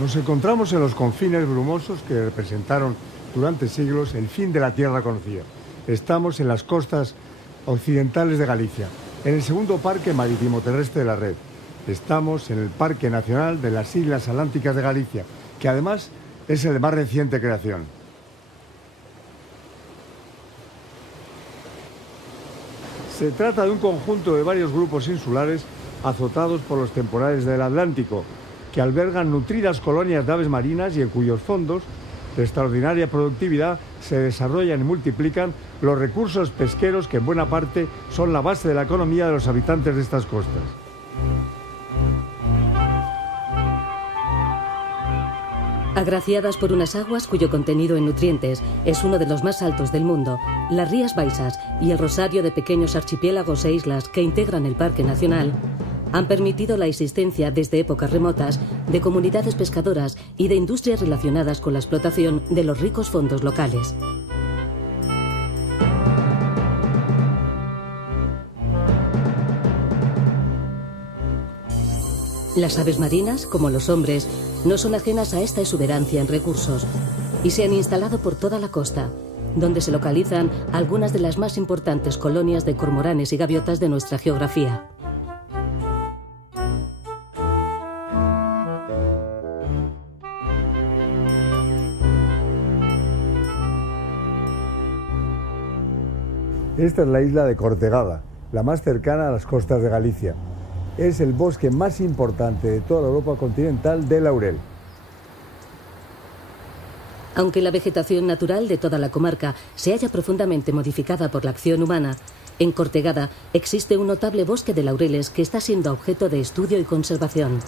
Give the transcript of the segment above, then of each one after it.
Nos encontramos en los confines brumosos que representaron durante siglos el fin de la tierra conocida. Estamos en las costas occidentales de Galicia, en el segundo parque marítimo terrestre de la red. Estamos en el Parque Nacional de las Islas Atlánticas de Galicia, que además es el de más reciente creación. Se trata de un conjunto de varios grupos insulares azotados por los temporales del Atlántico, que albergan nutridas colonias de aves marinas y en cuyos fondos, de extraordinaria productividad, se desarrollan y multiplican los recursos pesqueros que en buena parte son la base de la economía de los habitantes de estas costas. Agraciadas por unas aguas cuyo contenido en nutrientes es uno de los más altos del mundo, las Rías Baixas y el rosario de pequeños archipiélagos e islas que integran el Parque Nacional han permitido la existencia desde épocas remotas de comunidades pescadoras y de industrias relacionadas con la explotación de los ricos fondos locales. Las aves marinas, como los hombres, no son ajenas a esta exuberancia en recursos y se han instalado por toda la costa, donde se localizan algunas de las más importantes colonias de cormoranes y gaviotas de nuestra geografía. Esta es la isla de Cortegada, la más cercana a las costas de Galicia. Es el bosque más importante de toda la Europa continental de laurel. Aunque la vegetación natural de toda la comarca se haya profundamente modificada por la acción humana, en Cortegada existe un notable bosque de laureles que está siendo objeto de estudio y conservación.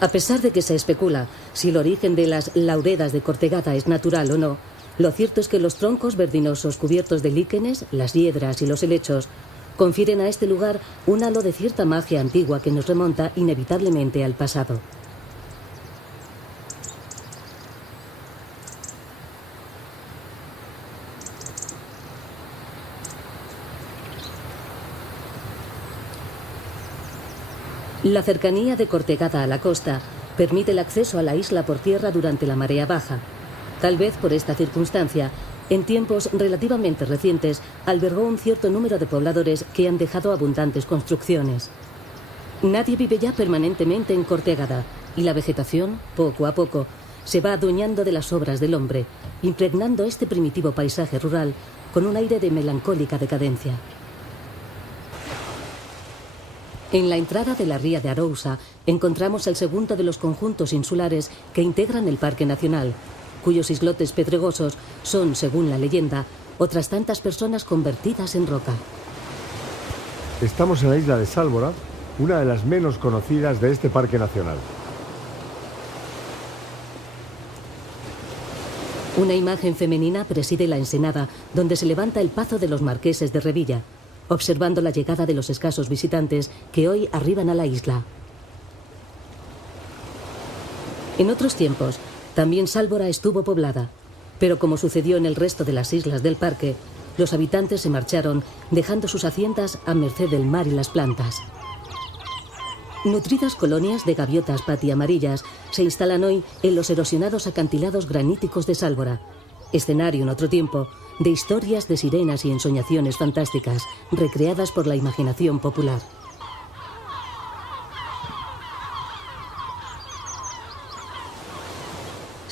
A pesar de que se especula si el origen de las lauredas de Cortegada es natural o no, lo cierto es que los troncos verdinosos cubiertos de líquenes, las hiedras y los helechos confieren a este lugar un halo de cierta magia antigua que nos remonta inevitablemente al pasado. La cercanía de Cortegada a la costa permite el acceso a la isla por tierra durante la marea baja. Tal vez por esta circunstancia, en tiempos relativamente recientes, albergó un cierto número de pobladores que han dejado abundantes construcciones. Nadie vive ya permanentemente en Cortegada y la vegetación, poco a poco, se va adueñando de las obras del hombre, impregnando este primitivo paisaje rural con un aire de melancólica decadencia. En la entrada de la ría de Arousa encontramos el segundo de los conjuntos insulares que integran el Parque Nacional, cuyos islotes pedregosos son, según la leyenda, otras tantas personas convertidas en roca. Estamos en la isla de Sálvora, una de las menos conocidas de este parque nacional. Una imagen femenina preside la ensenada donde se levanta el pazo de los marqueses de Revilla, observando la llegada de los escasos visitantes que hoy arriban a la isla. En otros tiempos, también Sálvora estuvo poblada, pero como sucedió en el resto de las islas del parque, los habitantes se marcharon dejando sus haciendas a merced del mar y las plantas. Nutridas colonias de gaviotas patiamarillas se instalan hoy en los erosionados acantilados graníticos de Sálvora, escenario en otro tiempo de historias de sirenas y ensoñaciones fantásticas recreadas por la imaginación popular.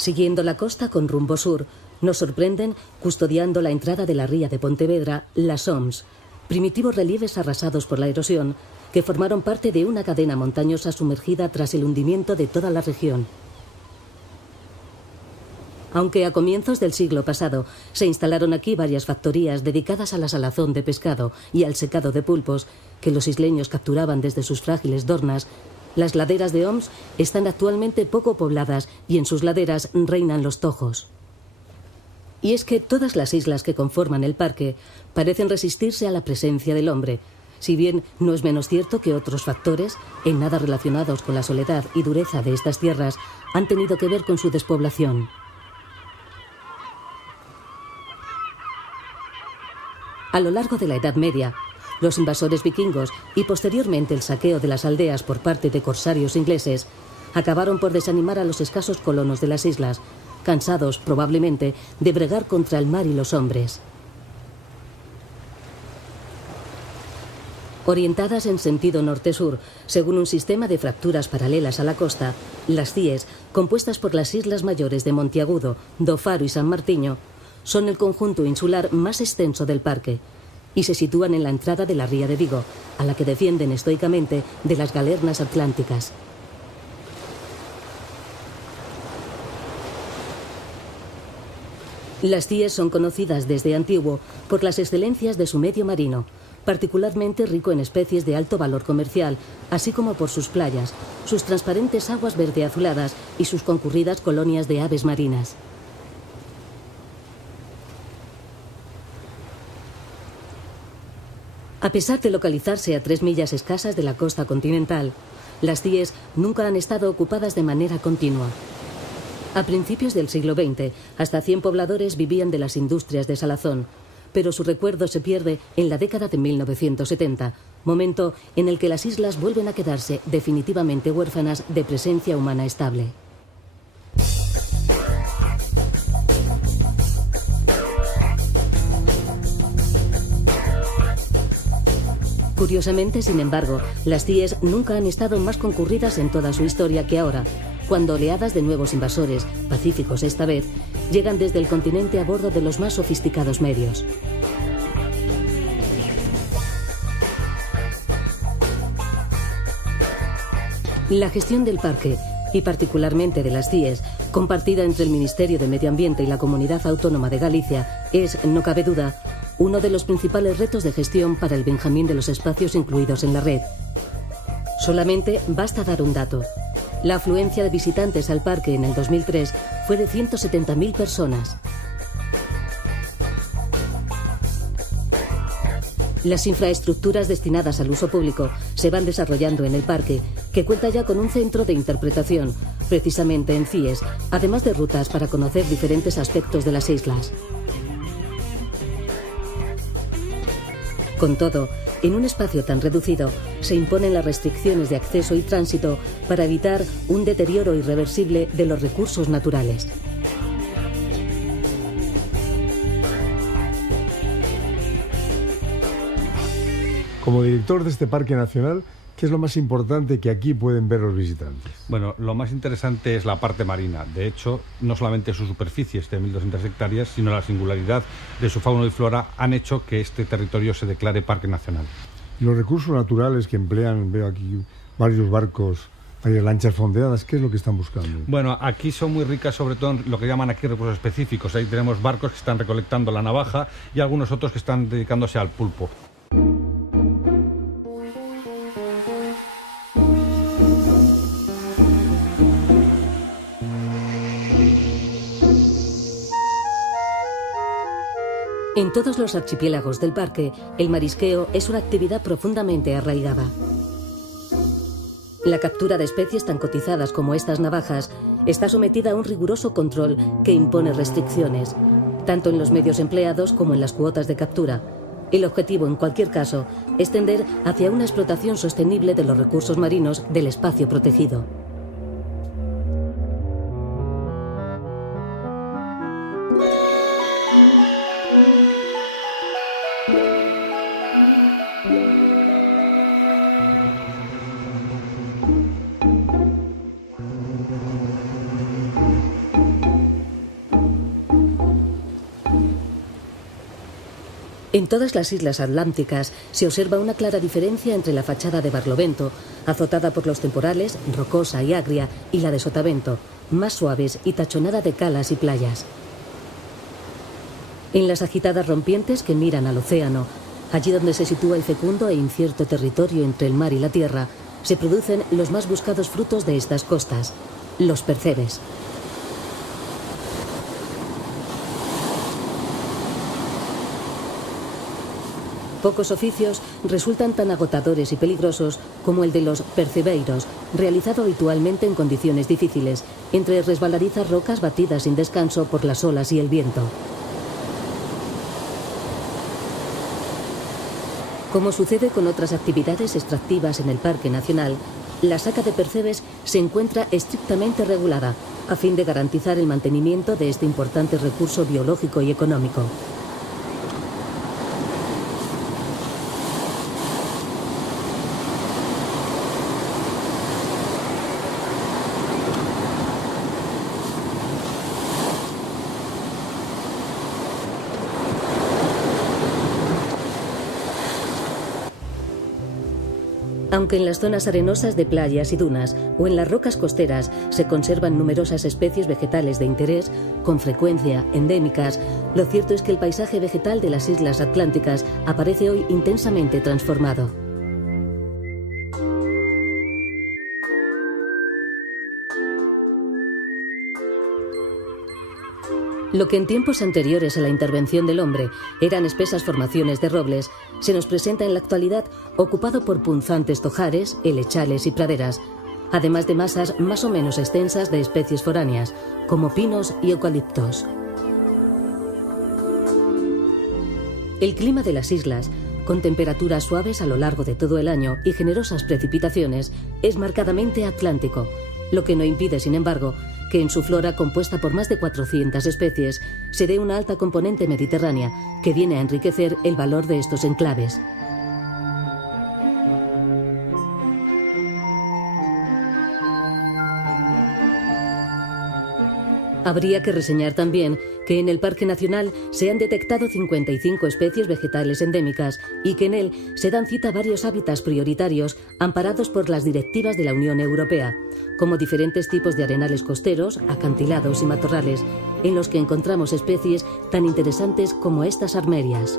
Siguiendo la costa con rumbo sur, nos sorprenden, custodiando la entrada de la ría de Pontevedra, las Oms, primitivos relieves arrasados por la erosión, que formaron parte de una cadena montañosa sumergida tras el hundimiento de toda la región. Aunque a comienzos del siglo pasado se instalaron aquí varias factorías dedicadas a la salazón de pescado y al secado de pulpos, que los isleños capturaban desde sus frágiles dornas, las laderas de Oms están actualmente poco pobladas y en sus laderas reinan los tojos. Y es que todas las islas que conforman el parque parecen resistirse a la presencia del hombre, si bien no es menos cierto que otros factores, en nada relacionados con la soledad y dureza de estas tierras, han tenido que ver con su despoblación. A lo largo de la Edad Media, los invasores vikingos y posteriormente el saqueo de las aldeas por parte de corsarios ingleses acabaron por desanimar a los escasos colonos de las islas, cansados probablemente de bregar contra el mar y los hombres. Orientadas en sentido norte-sur, según un sistema de fracturas paralelas a la costa, las CIES, compuestas por las islas mayores de Monteagudo, do Faro y San Martiño, son el conjunto insular más extenso del parque y se sitúan en la entrada de la ría de Vigo, a la que defienden estoicamente de las galernas atlánticas. Las CIES son conocidas desde antiguo por las excelencias de su medio marino, particularmente rico en especies de alto valor comercial, así como por sus playas, sus transparentes aguas verde azuladas y sus concurridas colonias de aves marinas. A pesar de localizarse a 3 millas escasas de la costa continental, las CIES nunca han estado ocupadas de manera continua. A principios del siglo XX, hasta 100 pobladores vivían de las industrias de salazón, pero su recuerdo se pierde en la década de 1970, momento en el que las islas vuelven a quedarse definitivamente huérfanas de presencia humana estable. Curiosamente, sin embargo, las CIES nunca han estado más concurridas en toda su historia que ahora, cuando oleadas de nuevos invasores, pacíficos esta vez, llegan desde el continente a bordo de los más sofisticados medios. La gestión del parque, y particularmente de las CIES, compartida entre el Ministerio de Medio Ambiente y la Comunidad Autónoma de Galicia, es, no cabe duda, uno de los principales retos de gestión para el Benjamín de los espacios incluidos en la red. Solamente basta dar un dato. La afluencia de visitantes al parque en el 2003 fue de 170.000 personas. Las infraestructuras destinadas al uso público se van desarrollando en el parque, que cuenta ya con un centro de interpretación, precisamente en CIES, además de rutas para conocer diferentes aspectos de las islas. Con todo, en un espacio tan reducido, se imponen las restricciones de acceso y tránsito para evitar un deterioro irreversible de los recursos naturales. Como director de este parque nacional, ¿qué es lo más importante que aquí pueden ver los visitantes? Bueno, lo más interesante es la parte marina. De hecho, no solamente su superficie, de 1.200 hectáreas, sino la singularidad de su fauna y flora han hecho que este territorio se declare parque nacional. Y los recursos naturales que emplean, veo aquí varios barcos, varias lanchas fondeadas, ¿qué es lo que están buscando? Bueno, aquí son muy ricas sobre todo en lo que llaman aquí recursos específicos. Ahí tenemos barcos que están recolectando la navaja y algunos otros que están dedicándose al pulpo. En todos los archipiélagos del parque, el marisqueo es una actividad profundamente arraigada. La captura de especies tan cotizadas como estas navajas está sometida a un riguroso control que impone restricciones, tanto en los medios empleados como en las cuotas de captura. El objetivo, en cualquier caso, es tender hacia una explotación sostenible de los recursos marinos del espacio protegido. En todas las islas atlánticas se observa una clara diferencia entre la fachada de Barlovento, azotada por los temporales, rocosa y agria, y la de Sotavento, más suaves y tachonada de calas y playas. En las agitadas rompientes que miran al océano, allí donde se sitúa el fecundo e incierto territorio entre el mar y la tierra, se producen los más buscados frutos de estas costas, los percebes. Pocos oficios resultan tan agotadores y peligrosos como el de los percebeiros, realizado habitualmente en condiciones difíciles, entre resbaladizas rocas batidas sin descanso por las olas y el viento. Como sucede con otras actividades extractivas en el Parque Nacional, la saca de percebes se encuentra estrictamente regulada a fin de garantizar el mantenimiento de este importante recurso biológico y económico. Aunque en las zonas arenosas de playas y dunas o en las rocas costeras se conservan numerosas especies vegetales de interés, con frecuencia endémicas, lo cierto es que el paisaje vegetal de las islas atlánticas aparece hoy intensamente transformado. Lo que en tiempos anteriores a la intervención del hombre eran espesas formaciones de robles, se nos presenta en la actualidad ocupado por punzantes tojares, helechales y praderas, además de masas más o menos extensas de especies foráneas, como pinos y eucaliptos. El clima de las islas, con temperaturas suaves a lo largo de todo el año y generosas precipitaciones, es marcadamente atlántico, lo que no impide, sin embargo, que en su flora, compuesta por más de 400 especies, se dé una alta componente mediterránea que viene a enriquecer el valor de estos enclaves. Habría que reseñar también que en el Parque Nacional se han detectado 55 especies vegetales endémicas y que en él se dan cita varios hábitats prioritarios amparados por las directivas de la Unión Europea, como diferentes tipos de arenales costeros, acantilados y matorrales, en los que encontramos especies tan interesantes como estas armerias.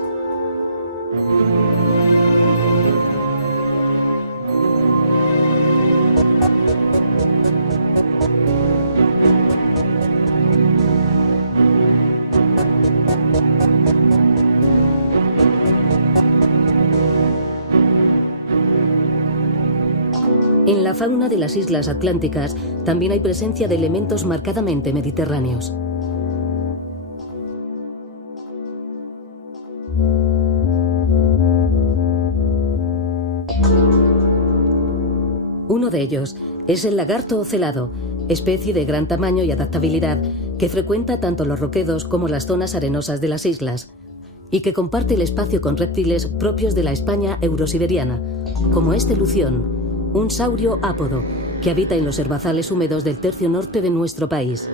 En la fauna de las islas atlánticas también hay presencia de elementos marcadamente mediterráneos. Uno de ellos es el lagarto ocelado, especie de gran tamaño y adaptabilidad que frecuenta tanto los roquedos como las zonas arenosas de las islas, y que comparte el espacio con reptiles propios de la España eurosiberiana, como este lución, un saurio ápodo que habita en los herbazales húmedos del tercio norte de nuestro país.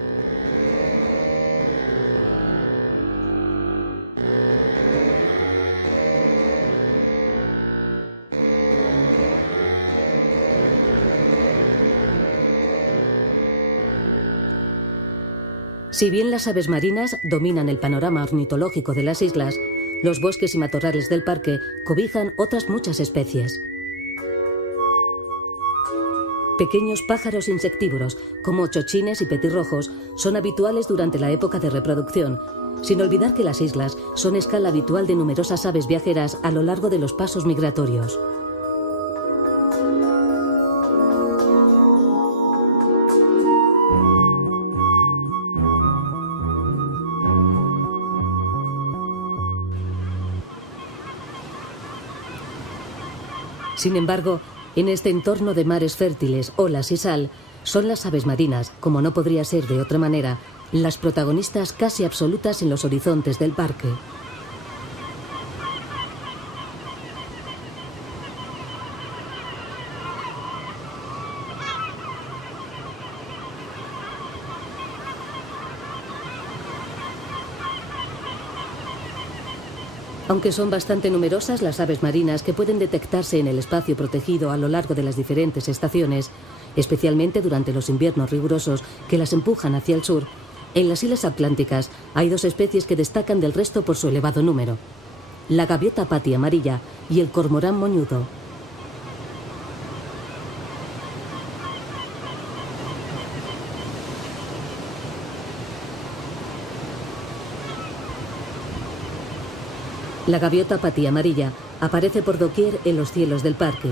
Si bien las aves marinas dominan el panorama ornitológico de las islas, los bosques y matorrales del parque cobijan otras muchas especies. Pequeños pájaros insectívoros, como chochines y petirrojos, son habituales durante la época de reproducción, sin olvidar que las islas son escala habitual de numerosas aves viajeras a lo largo de los pasos migratorios. Sin embargo, en este entorno de mares fértiles, olas y sal, son las aves marinas, como no podría ser de otra manera, las protagonistas casi absolutas en los horizontes del parque. Aunque son bastante numerosas las aves marinas que pueden detectarse en el espacio protegido a lo largo de las diferentes estaciones, especialmente durante los inviernos rigurosos que las empujan hacia el sur, en las islas atlánticas hay dos especies que destacan del resto por su elevado número: la gaviota patia amarilla y el cormorán moñudo. La gaviota patia amarilla aparece por doquier en los cielos del parque.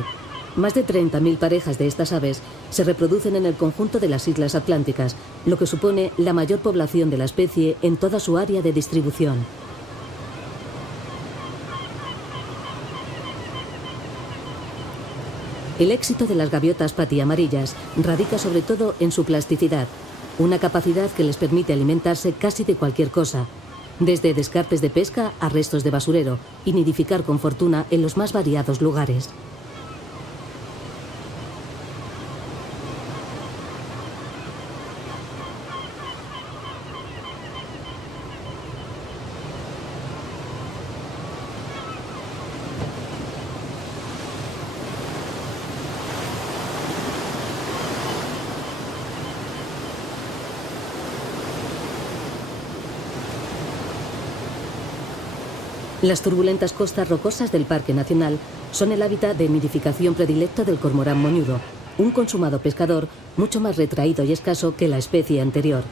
Más de 30.000 parejas de estas aves se reproducen en el conjunto de las islas atlánticas, lo que supone la mayor población de la especie en toda su área de distribución. El éxito de las gaviotas patiamarillas radica sobre todo en su plasticidad, una capacidad que les permite alimentarse casi de cualquier cosa, desde descartes de pesca a restos de basurero, y nidificar con fortuna en los más variados lugares. Las turbulentas costas rocosas del Parque Nacional son el hábitat de nidificación predilecto del cormorán moñudo, un consumado pescador mucho más retraído y escaso que la especie anterior.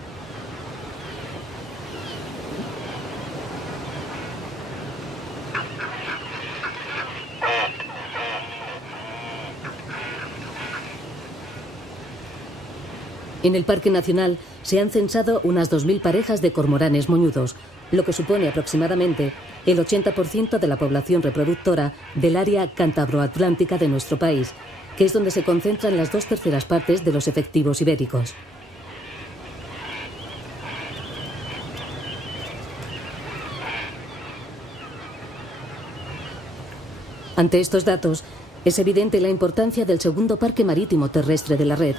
En el Parque Nacional se han censado unas 2000 parejas de cormoranes moñudos, lo que supone aproximadamente el 80% de la población reproductora del área cántabro-atlántica de nuestro país, que es donde se concentran las 2/3 partes de los efectivos ibéricos. Ante estos datos, es evidente la importancia del segundo parque marítimo terrestre de la red,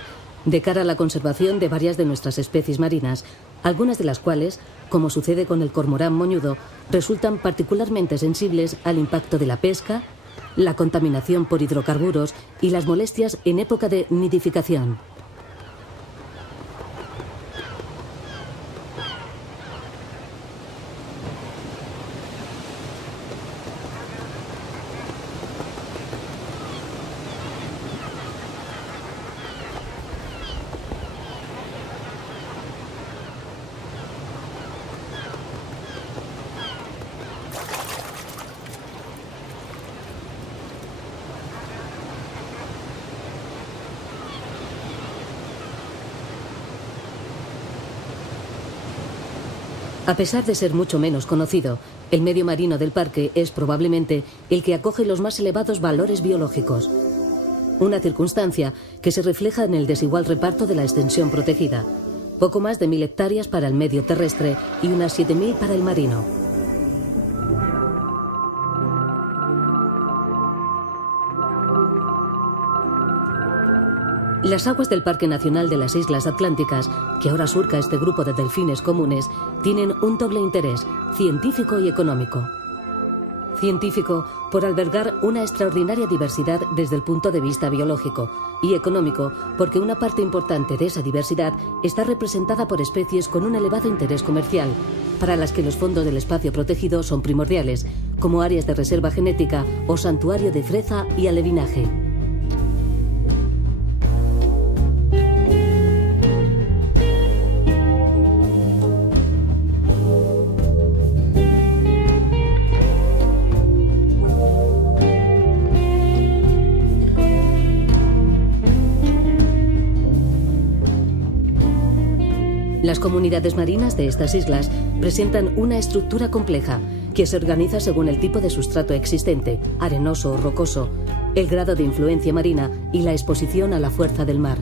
de cara a la conservación de varias de nuestras especies marinas, algunas de las cuales, como sucede con el cormorán moñudo, resultan particularmente sensibles al impacto de la pesca, la contaminación por hidrocarburos y las molestias en época de nidificación. A pesar de ser mucho menos conocido, el medio marino del parque es probablemente el que acoge los más elevados valores biológicos. Una circunstancia que se refleja en el desigual reparto de la extensión protegida. Poco más de 1000 hectáreas para el medio terrestre y unas 7000 para el marino. Las aguas del Parque Nacional de las Islas Atlánticas, que ahora surca este grupo de delfines comunes, tienen un doble interés, científico y económico. Científico, por albergar una extraordinaria diversidad desde el punto de vista biológico, y económico, porque una parte importante de esa diversidad está representada por especies con un elevado interés comercial, para las que los fondos del espacio protegido son primordiales, como áreas de reserva genética o santuario de freza y alevinaje. Las comunidades marinas de estas islas presentan una estructura compleja que se organiza según el tipo de sustrato existente, arenoso o rocoso, el grado de influencia marina y la exposición a la fuerza del mar.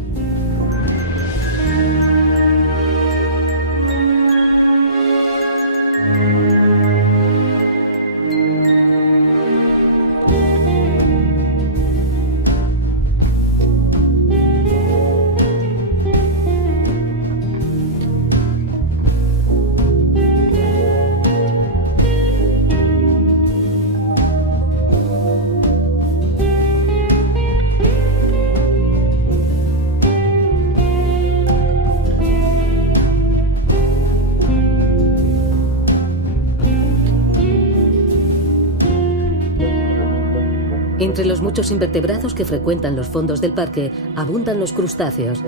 Entre los muchos invertebrados que frecuentan los fondos del parque abundan los crustáceos,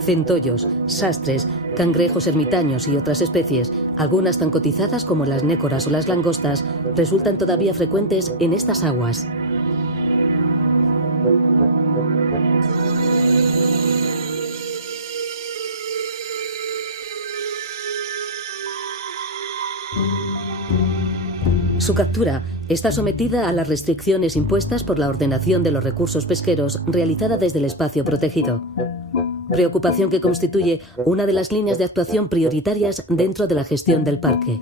centollos, sastres, cangrejos ermitaños y otras especies, algunas tan cotizadas como las nécoras o las langostas, resultan todavía frecuentes en estas aguas. Su captura está sometida a las restricciones impuestas por la Ordenación de los Recursos Pesqueros realizada desde el espacio protegido. Preocupación que constituye una de las líneas de actuación prioritarias dentro de la gestión del parque.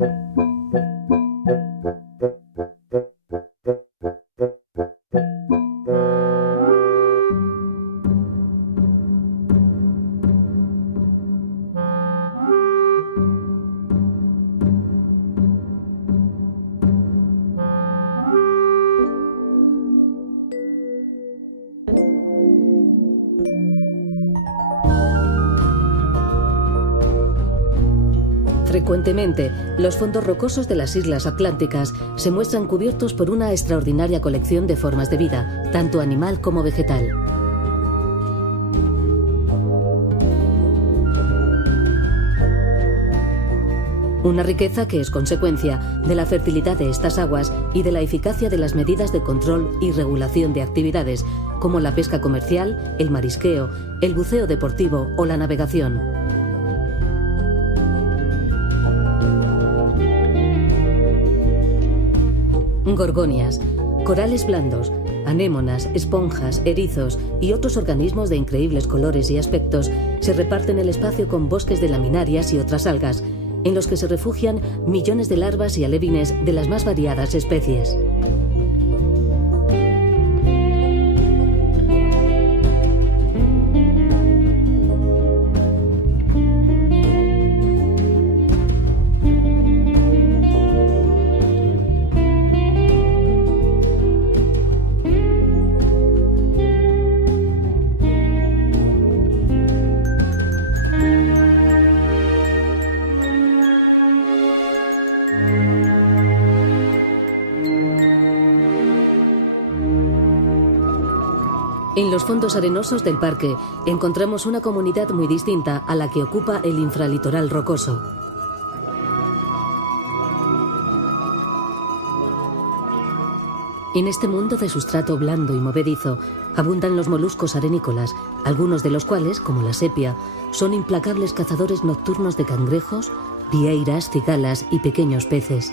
Frecuentemente, los fondos rocosos de las islas atlánticas se muestran cubiertos por una extraordinaria colección de formas de vida, tanto animal como vegetal. Una riqueza que es consecuencia de la fertilidad de estas aguas y de la eficacia de las medidas de control y regulación de actividades, como la pesca comercial, el marisqueo, el buceo deportivo o la navegación. Gorgonias, corales blandos, anémonas, esponjas, erizos y otros organismos de increíbles colores y aspectos se reparten el espacio con bosques de laminarias y otras algas, en los que se refugian millones de larvas y alevines de las más variadas especies. En los fondos arenosos del parque encontramos una comunidad muy distinta a la que ocupa el infralitoral rocoso. En este mundo de sustrato blando y movedizo abundan los moluscos arenícolas, algunos de los cuales, como la sepia, son implacables cazadores nocturnos de cangrejos, vieiras, cigalas y pequeños peces.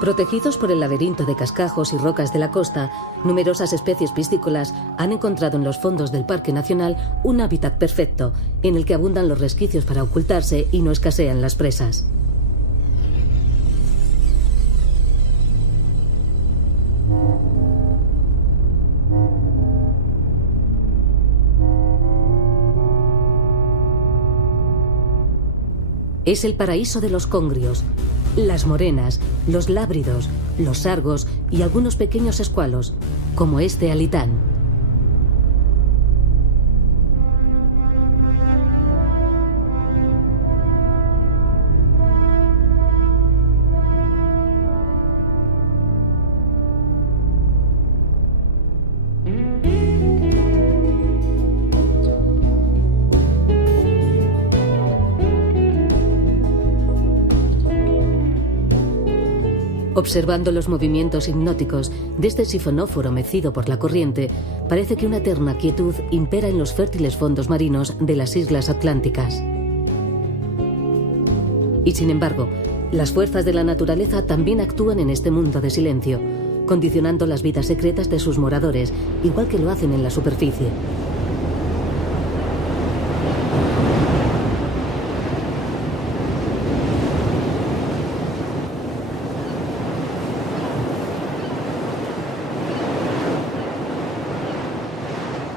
Protegidos por el laberinto de cascajos y rocas de la costa, numerosas especies piscícolas han encontrado en los fondos del Parque Nacional un hábitat perfecto, en el que abundan los resquicios para ocultarse y no escasean las presas. Es el paraíso de los congrios, las morenas, los lábridos, los sargos y algunos pequeños escualos, como este alitán. Observando los movimientos hipnóticos de este sifonóforo mecido por la corriente, parece que una eterna quietud impera en los fértiles fondos marinos de las islas atlánticas. Y sin embargo, las fuerzas de la naturaleza también actúan en este mundo de silencio, condicionando las vidas secretas de sus moradores, igual que lo hacen en la superficie.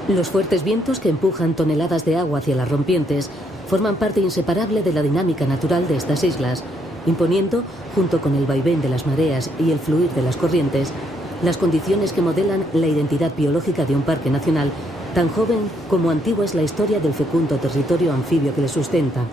Los fuertes vientos que empujan toneladas de agua hacia las rompientes forman parte inseparable de la dinámica natural de estas islas, imponiendo, junto con el vaivén de las mareas y el fluir de las corrientes, las condiciones que modelan la identidad biológica de un parque nacional tan joven como antigua es la historia del fecundo territorio anfibio que le sustenta.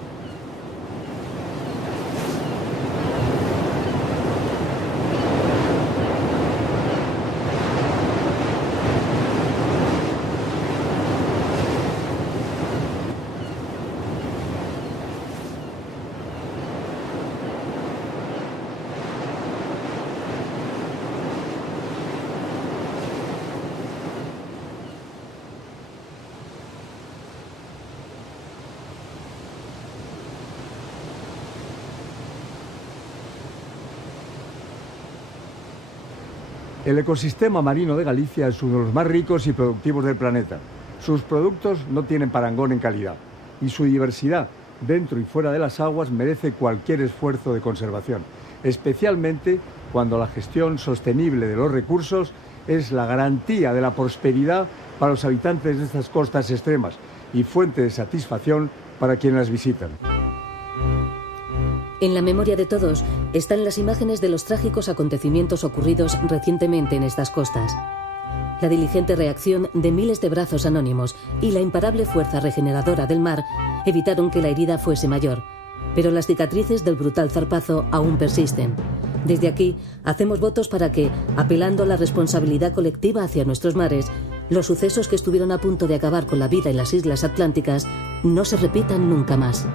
El ecosistema marino de Galicia es uno de los más ricos y productivos del planeta. Sus productos no tienen parangón en calidad y su diversidad dentro y fuera de las aguas merece cualquier esfuerzo de conservación, especialmente cuando la gestión sostenible de los recursos es la garantía de la prosperidad para los habitantes de estas costas extremas y fuente de satisfacción para quienes las visitan. En la memoria de todos están las imágenes de los trágicos acontecimientos ocurridos recientemente en estas costas. La diligente reacción de miles de brazos anónimos y la imparable fuerza regeneradora del mar evitaron que la herida fuese mayor, pero las cicatrices del brutal zarpazo aún persisten. Desde aquí hacemos votos para que, apelando a la responsabilidad colectiva hacia nuestros mares, los sucesos que estuvieron a punto de acabar con la vida en las islas atlánticas no se repitan nunca más.